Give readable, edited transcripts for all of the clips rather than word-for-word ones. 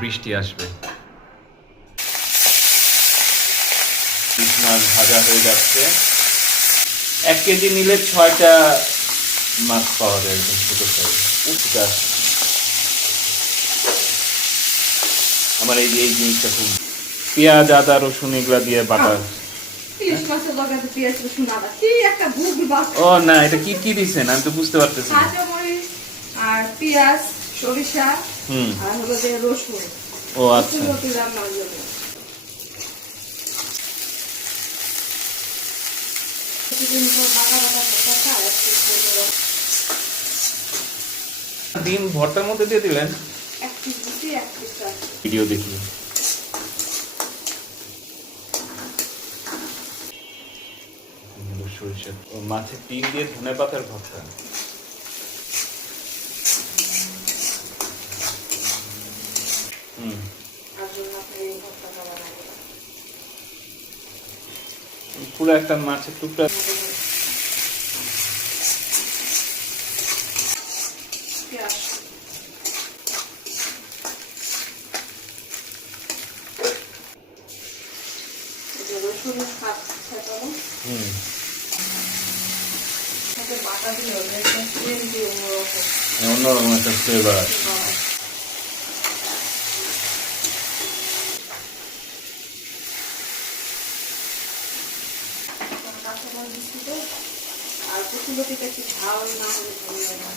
বৃষ্টি আসবে। ইলিশ মাছ ভাজা হয়ে যাচ্ছে। 1 কেজি নিলে 6টা মাছ পাওয়া যায়, একদম ছোট সাইজ। আমার এই জিনিসটা খুব, পেঁয়াজ আদা রসুন এগুলা দিয়ে বাটা। ও না, এটা কি কি দিছেন আমি তো বুঝতে পারতেছি না। আর পেঁয়াজ সরিষা আর হলো যে রসুন। ও আচ্ছা, ডিম ভর্তার মধ্যে দিয়ে দিলেন। ভিডিও দেখি। সরিষা মাছের ডিম দিয়ে ধনে পাতার ভর্তা। পুরো একটা মাছের টুকরা। অন্যরকম একটা ফ্লেভার আছে। আর কুচুলতিটা একটু ঝাল না হলে ভালো লাগে না।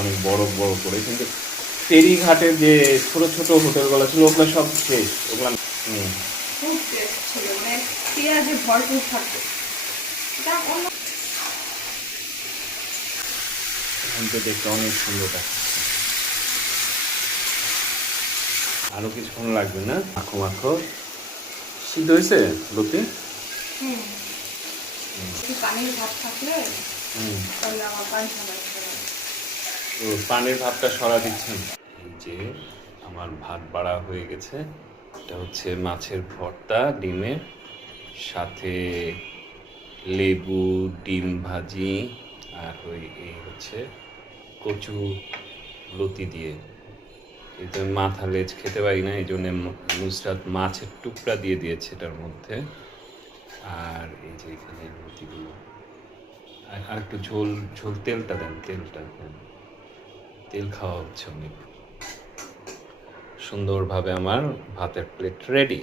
অনেক বড় বড় করে, কিন্তু ফেরিঘাটের যে ছোট ছোট হোটেলগুলো ছিল ওগুলো সব শেষ। ওগুলো খুব টেস্ট ছিল, মানে পেঁয়াজে ভরপুর থাকতো। দেখতে অনেক সুন্দর। আরো কিছুক্ষণ লাগবে না? মাখো মাখো সিদ্ধ হয়েছে লতি। পানির ভাত থাকলে তাহলে আমার পানি পানির ভাতটা সরা দিচ্ছেন। এই যে আমার ভাত বাড়া হয়ে গেছে। এটা হচ্ছে মাছের ভর্তা ডিমের সাথে লেবু, ডিম ভাজি, আর এই হচ্ছে কচু লতি দিয়ে। কিন্তু মাথা লেজ খেতে পারি না, এই জন্য নুসরাত মাছের টুকরা দিয়ে দিয়েছে এটার মধ্যে। আর এই যে এখানে লতিগুলো, আর একটু ঝোল ঝোল তেলটা দেন, তেলটা দেন। তেল খাওয়া হচ্ছে অনেক সুন্দরভাবে। আমার ভাতের প্লেট রেডি।